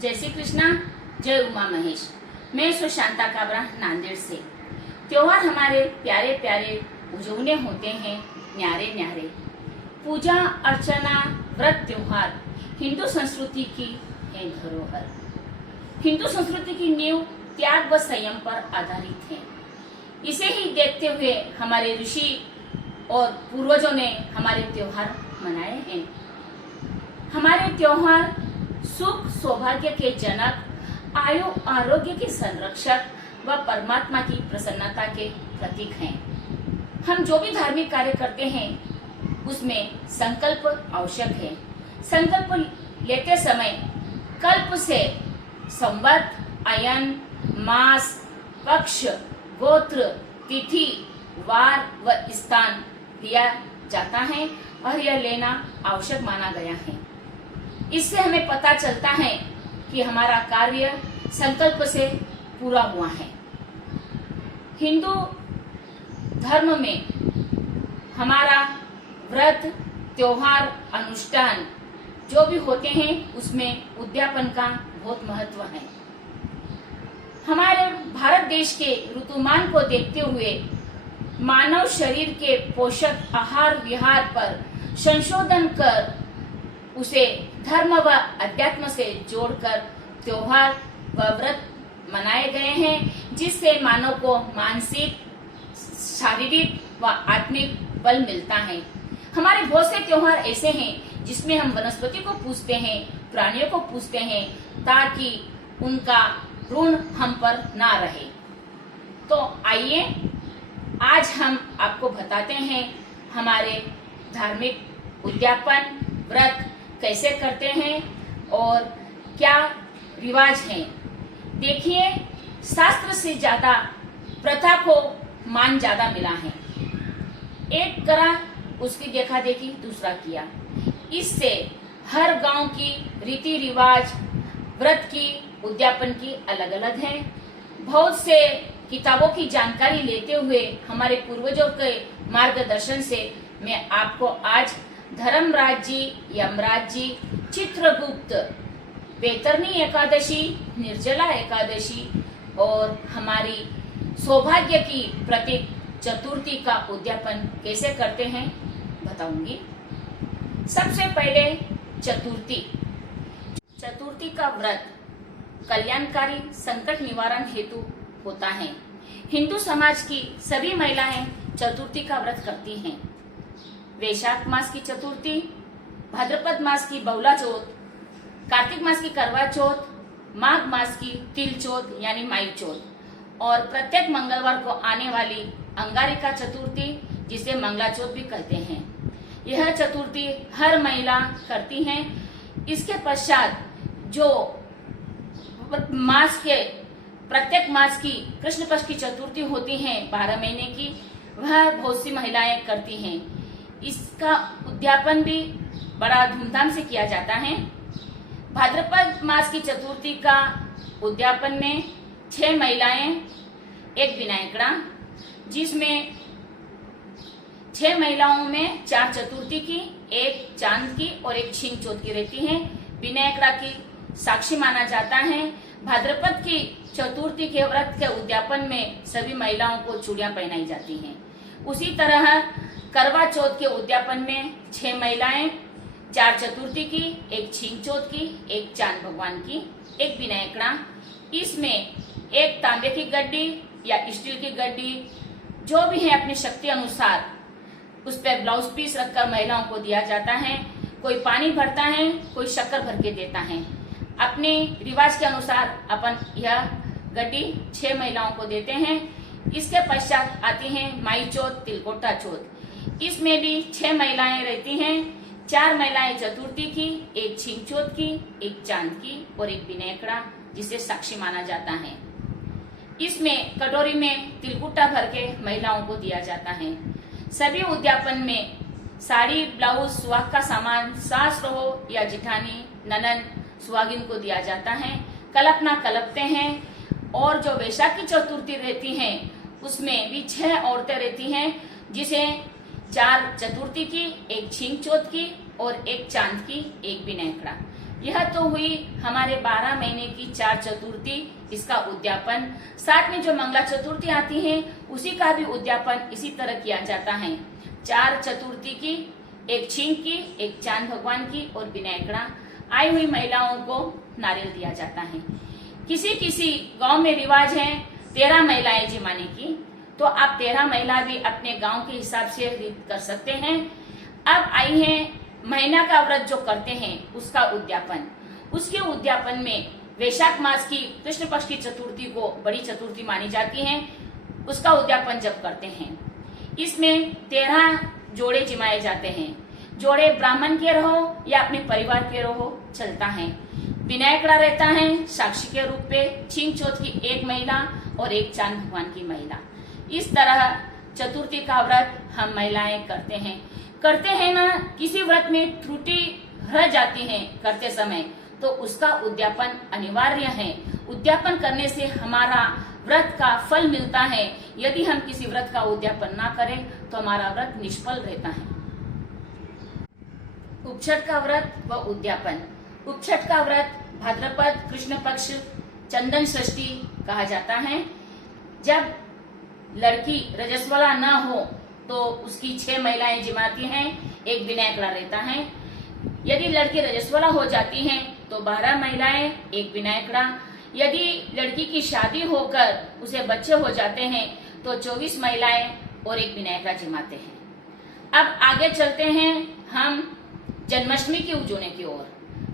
जय श्री कृष्णा, जय उमा महेश। मैं सुशांता काबरा नांदेड़ से। त्योहार हमारे प्यारे प्यारे उजवने होते हैं, न्यारे न्यारे। पूजा अर्चना व्रत त्योहार हिंदू संस्कृति की है धरोहर। हिंदू संस्कृति की नींव त्याग व संयम पर आधारित है। इसे ही देखते हुए हमारे ऋषि और पूर्वजों ने हमारे त्योहार मनाए हैं। हमारे त्योहार सुख सौभाग्य के जनक, आयु आरोग्य के संरक्षक व परमात्मा की प्रसन्नता के प्रतीक हैं। हम जो भी धार्मिक कार्य करते हैं उसमें संकल्प आवश्यक है। संकल्प लेते समय कल्प से संवत, अयन, मास, पक्ष, गोत्र, तिथि, वार व स्थान लिया जाता है और यह लेना आवश्यक माना गया है। इससे हमें पता चलता है कि हमारा कार्य संकल्प से पूरा हुआ है। हिंदू धर्म में हमारा व्रत, त्योहार, अनुष्ठान जो भी होते हैं उसमें उद्यापन का बहुत महत्व है। हमारे भारत देश के ऋतुमान को देखते हुए मानव शरीर के पोषक आहार विहार पर संशोधन कर उसे धर्म व अध्यात्म से जोड़कर त्योहार व व्रत मनाए गए हैं, जिससे मानव को मानसिक, शारीरिक व आत्मिक बल मिलता है। हमारे बहुत से त्योहार ऐसे हैं जिसमें हम वनस्पति को पूजते हैं, प्राणियों को पूजते हैं, ताकि उनका ऋण हम पर ना रहे। तो आइए आज हम आपको बताते हैं हमारे धार्मिक उद्यापन व्रत कैसे करते हैं और क्या रिवाज हैं। देखिए, शास्त्र से ज्यादा प्रथा को मान ज्यादा मिला है। एक करा उसकी देखा देखी दूसरा किया। इससे हर गांव की रीति रिवाज व्रत की उद्यापन की अलग अलग है। बहुत से किताबों की जानकारी लेते हुए हमारे पूर्वजों के मार्गदर्शन से मैं आपको आज धर्मराज जी, यमराज जी, चित्रगुप्त, बैतरणी एकादशी, निर्जला एकादशी और हमारी सौभाग्य की प्रतीक चतुर्थी का उद्यापन कैसे करते हैं बताऊंगी। सबसे पहले चतुर्थी का व्रत कल्याणकारी संकट निवारण हेतु होता है। हिंदू समाज की सभी महिलाएं चतुर्थी का व्रत करती हैं। वैशाख मास की चतुर्थी, भाद्रपद मास की बौला चौथ, कार्तिक मास की करवा चौथ, माघ मास की तिल चौथ यानी माई चौथ और प्रत्येक मंगलवार को आने वाली अंगारिका चतुर्थी जिसे मंगला चौथ भी कहते हैं। यह चतुर्थी हर महिला करती हैं। इसके पश्चात जो मास के प्रत्येक मास की कृष्ण पक्ष की चतुर्थी होती है 12 महीने की, वह बहुत सी महिलाएं करती हैं। इसका उद्यापन भी बड़ा धूमधाम से किया जाता है। भाद्रपद मास की चतुर्थी का उद्यापन में 6 महिलाएं, एक विनायकड़ा, जिसमें 6 महिलाओं में 4 चतुर्थी की, एक चांद की और एक छिंग चौथ की रहती है। विनायकड़ा की साक्षी माना जाता है। भाद्रपद की चतुर्थी के व्रत के उद्यापन में सभी महिलाओं को चूड़ियां पहनाई जाती हैं। उसी तरह करवा चौथ के उद्यापन में 6 महिलाएं, 4 चतुर्थी की, एक छिंग चौथ की, एक चांद भगवान की, एक विनायकड़ा। इसमें एक तांबे की गड्डी या स्टील की गड्डी जो भी है अपनी शक्ति अनुसार उस पर ब्लाउज पीस रखकर महिलाओं को दिया जाता है। कोई पानी भरता है, कोई शक्कर भर के देता है। अपने रिवाज के अनुसार अपन यह गड्डी 6 महिलाओं को देते हैं। इसके पश्चात आती हैं माई चौथ, तिलकोटा चौथ। इसमें भी 6 महिलाएं रहती हैं। 4 महिलाएं चतुर्थी की, एक छिंग चौथ की, एक चांद की और एक विनायकड़ा जिसे साक्षी माना जाता है। इसमें कटोरी में तिलकुट्टा भर के महिलाओं को दिया जाता है। सभी उद्यापन में साड़ी, ब्लाउज, सुहाग का सामान सास रहो या जिठानी, ननन, सुहागिन को दिया जाता है। कल्पना कल्पते हैं। और जो वैशाख की चतुर्थी रहती है उसमें भी 6 औरतें रहती हैं, जिसे 4 चतुर्थी की, एक छिंग चौथ की और एक चांद की, एक विनायकड़ा। यह तो हुई हमारे 12 महीने की 4 चतुर्थी, इसका उद्यापन। साथ में जो मंगला चतुर्थी आती है उसी का भी उद्यापन इसी तरह किया जाता है। 4 चतुर्थी की, एक छिंग की, एक चांद भगवान की और विनायकड़ा, आई हुई महिलाओं को नारियल दिया जाता है। किसी किसी गांव में रिवाज है 13 महिलाएं जिमाने की, तो आप 13 महिला भी अपने गांव के हिसाब से कर सकते हैं। अब आई है महीना का व्रत जो करते हैं उसका उद्यापन। उसके उद्यापन में वैशाख मास की कृष्ण पक्ष की चतुर्थी को बड़ी चतुर्थी मानी जाती है, उसका उद्यापन जब करते हैं इसमें 13 जोड़े जिमाए जाते हैं। जोड़े ब्राह्मण के रहो या अपने परिवार के रहो चलता है। विनायकड़ा रहता है साक्षी के रूप में, छिंग चौथ की एक महिला और एक चांद भगवान की महिला। इस तरह चतुर्थी का व्रत हम महिलाएं करते हैं ना। किसी व्रत में त्रुटि रह जाती है करते समय तो उसका उद्यापन अनिवार्य है। उद्यापन करने से हमारा व्रत का फल मिलता है। यदि हम किसी व्रत का उद्यापन ना करें तो हमारा व्रत निष्फल रहता है। उपछठ का व्रत व उद्यापन। उपछठ का व्रत भाद्रपद कृष्ण पक्ष चंदन षष्ठी कहा जाता है। जब लड़की रजस्वला न हो तो उसकी 6 महिलाएं जिमाती हैं, एक विनायकड़ा रहता है। यदि लड़की रजस्वला हो जाती हैं तो 12 महिलाएं, एक विनायकड़ा। यदि लड़की की शादी होकर उसे बच्चे हो जाते हैं तो 24 महिलाएं और एक विनायकड़ा जिमाते हैं। अब आगे चलते हैं हम जन्माष्टमी की उजोने की ओर।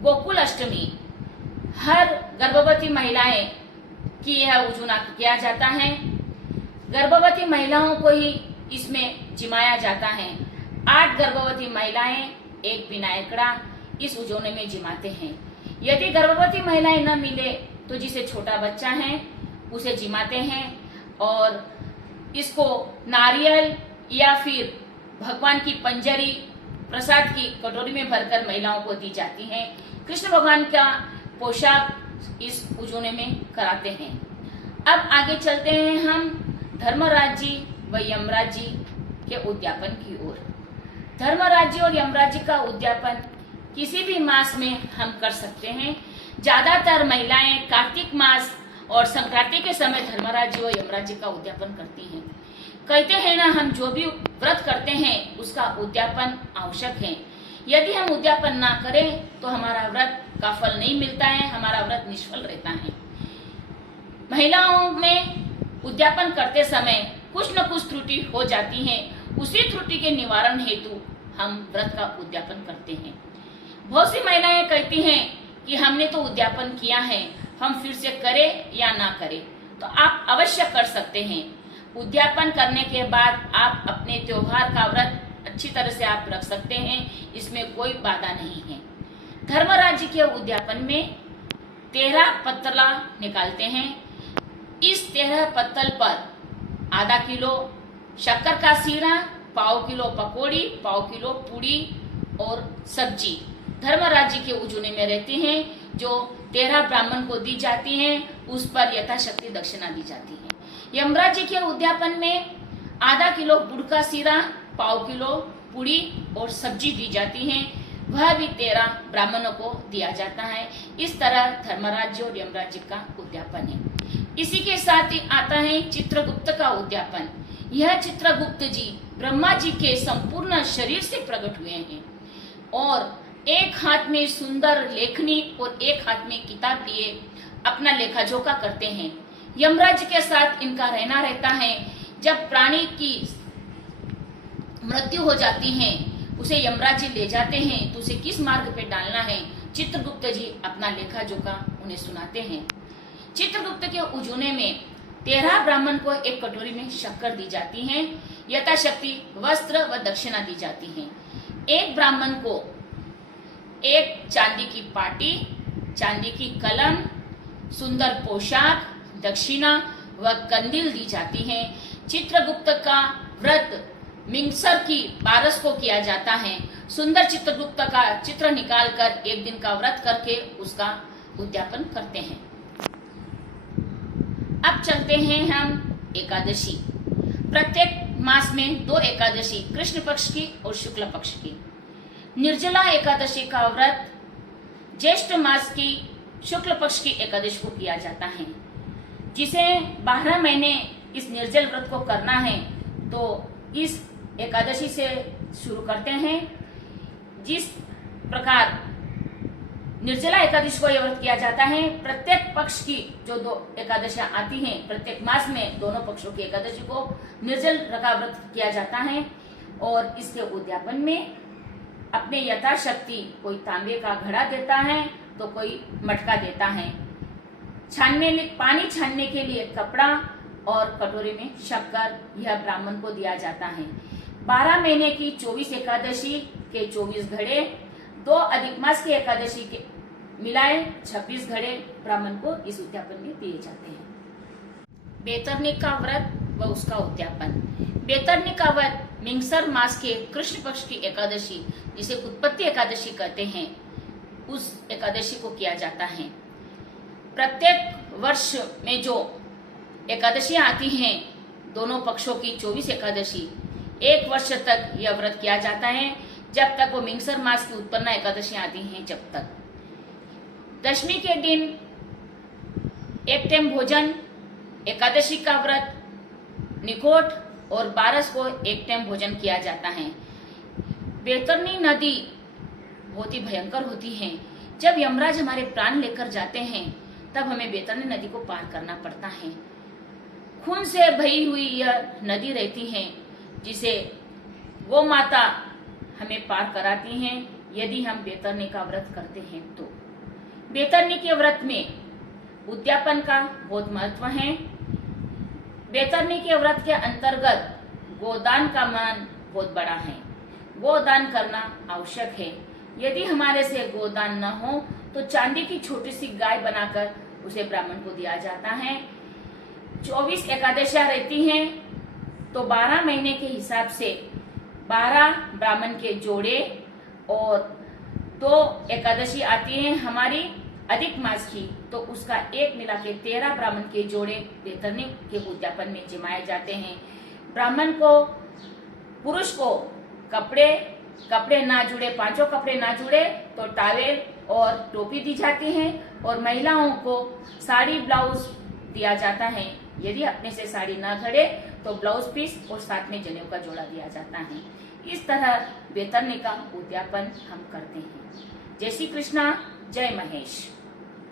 गोकुल अष्टमी हर गर्भवती महिलाएं की यह उजूना किया जाता है। गर्भवती महिलाओं को ही इसमें जिमाया जाता है। 8 गर्भवती महिलाएं, एक विनायकड़ा इस उजोने में जिमाते हैं। यदि गर्भवती महिलाएं न मिले तो जिसे छोटा बच्चा है उसे जिमाते हैं और इसको नारियल या फिर भगवान की पंजरी प्रसाद की कटोरी में भरकर महिलाओं को दी जाती है। कृष्ण भगवान का पोशाक इस उजोने में कराते हैं। अब आगे चलते हैं हम धर्मराज जी व यमराज जी के उद्यापन की ओर। धर्मराज जी और यमराज जी का उद्यापन किसी भी मास में हम कर सकते हैं। ज्यादातर महिलाएं कार्तिक मास और संक्रांति के समय धर्मराज जी और यमराज जी का उद्यापन करती हैं। कहते हैं ना, हम जो भी व्रत करते हैं उसका उद्यापन आवश्यक है। यदि हम उद्यापन ना करें तो हमारा व्रत का फल नहीं मिलता है, हमारा व्रत निष्फल रहता है। महिलाओं में उद्यापन करते समय कुछ न कुछ त्रुटि हो जाती है, उसी त्रुटि के निवारण हेतु हम व्रत का उद्यापन करते हैं। बहुत सी महिलाएं कहती हैं कि हमने तो उद्यापन किया है, हम फिर से करें या ना करें। तो आप अवश्य कर सकते हैं। उद्यापन करने के बाद आप अपने त्योहार का व्रत अच्छी तरह से आप रख सकते हैं, इसमें कोई बाधा नहीं है। धर्मराज जी के उद्यापन में 13 पत्तला निकालते हैं। इस 13 पत्तल पर आधा किलो शक्कर का सीरा, पाव किलो पकौड़ी, पाव किलो पूड़ी और सब्जी धर्मराज जी के उजूने में रहती हैं, जो 13 ब्राह्मण को दी जाती हैं। उस पर यथाशक्ति दक्षिणा दी जाती है। यमराज जी के उद्यापन में आधा किलो गुड़ का सीरा, पाव किलो पूड़ी और सब्जी दी जाती है, वह भी 13 ब्राह्मणों को दिया जाता है। इस तरह धर्मराज जी और यमराज जी का उद्यापन है। इसी के साथ ही आता है चित्रगुप्त का उद्यापन। यह चित्रगुप्त जी ब्रह्मा जी के संपूर्ण शरीर से प्रकट हुए हैं और एक हाथ में सुंदर लेखनी और एक हाथ में किताब लिए अपना लेखा जोखा करते हैं। यमराज के साथ इनका रहना रहता है। जब प्राणी की मृत्यु हो जाती है उसे यमराज जी ले जाते हैं तो उसे किस मार्ग पे डालना है, चित्रगुप्त जी अपना लेखा जोखा उन्हें सुनाते हैं। चित्रगुप्त के उजूने में 13 ब्राह्मण को एक कटोरी में शक्कर दी जाती है, यथाशक्ति वस्त्र व दक्षिणा दी जाती है। एक ब्राह्मण को एक चांदी की पाटी, चांदी की कलम, सुंदर पोशाक, दक्षिणा व कंदील दी जाती है। चित्रगुप्त का व्रत मिंगसर की 12 को किया जाता है। सुंदर चित्रगुप्त का चित्र निकालकर एक दिन का व्रत करके उसका उद्यापन करते हैं। अब चलते हैं हम एकादशी। प्रत्येक मास में 2 एकादशी, कृष्ण पक्ष की और शुक्ल पक्ष की। निर्जला एकादशी का व्रत ज्येष्ठ मास की शुक्ल पक्ष की एकादशी को किया जाता है। जिसे 12 महीने इस निर्जल व्रत को करना है तो इस एकादशी से शुरू करते हैं। जिस प्रकार निर्जला एकादशी को यह व्रत किया जाता है, प्रत्येक पक्ष की जो 2 एकादशियां आती हैं, प्रत्येक मास में दोनों पक्षों की एकादशी को निर्जल का व्रत किया जाता है। और इसके उद्यापन में अपने यथाशक्ति कोई तांबे का घड़ा देता है तो कोई मटका देता है। पानी छानने के लिए कपड़ा और कटोरे में शक्कर यह ब्राह्मण को दिया जाता है। 12 महीने की 24 एकादशी के 24 घड़े, 2 अधिक मास की एकादशी के मिलाए 26 घड़े ब्राह्मण को इस उद्यापन में दिए जाते हैं। बेतरनी का व्रत व उसका उद्यापन। बेतरनी का व्रत मिंगसर मास के कृष्ण पक्ष की एकादशी, जिसे उत्पत्ति एकादशी कहते हैं, उस एकादशी को किया जाता है। प्रत्येक वर्ष में जो एकादशियां आती हैं, दोनों पक्षों की 24 एकादशी, 1 वर्ष तक यह व्रत किया जाता है, जब तक वो मिंगसर मास की उत्पन्न एकादशियां आती हैं जब तक। दशमी के दिन एक टाइम भोजन, एकादशी का व्रत, निकोट और 12 को एक टाइम भोजन किया जाता है। बेतरनी नदी बहुत ही भयंकर होती है। जब यमराज हमारे प्राण लेकर जाते हैं तब हमें बेतरनी नदी को पार करना पड़ता है। खून से भरी हुई यह नदी रहती है, जिसे वो माता हमें पार कराती हैं यदि हम बेतरनी का व्रत करते हैं तो। बेतरनी के व्रत में उद्यापन का बहुत महत्व है। बेतरनी के व्रत के अंतर्गत गोदान का मान बहुत बड़ा है। गोदान करना आवश्यक है। यदि हमारे से गोदान न हो तो चांदी की छोटी सी गाय बनाकर उसे ब्राह्मण को दिया जाता है। 24 एकादशियां रहती हैं तो 12 महीने के हिसाब से 12 ब्राह्मण के जोड़े और 2 एकादशी आती हैं हमारी अधिक मास की, तो उसका एक मिला के 13 ब्राह्मण के जोड़े बेतरनी के उद्यापन में जिमाए जाते हैं। ब्राह्मण को, पुरुष को कपड़े ना जुड़े, 5 कपड़े ना जुड़े तो टावेल और टोपी दी जाती है, और महिलाओं को साड़ी ब्लाउज दिया जाता है। यदि अपने से साड़ी ना घड़े तो ब्लाउज पीस और साथ में जनेऊ का जोड़ा दिया जाता है। इस तरह बेतरनी का उद्यापन हम करते हैं। जय श्री कृष्णा, जय महेश।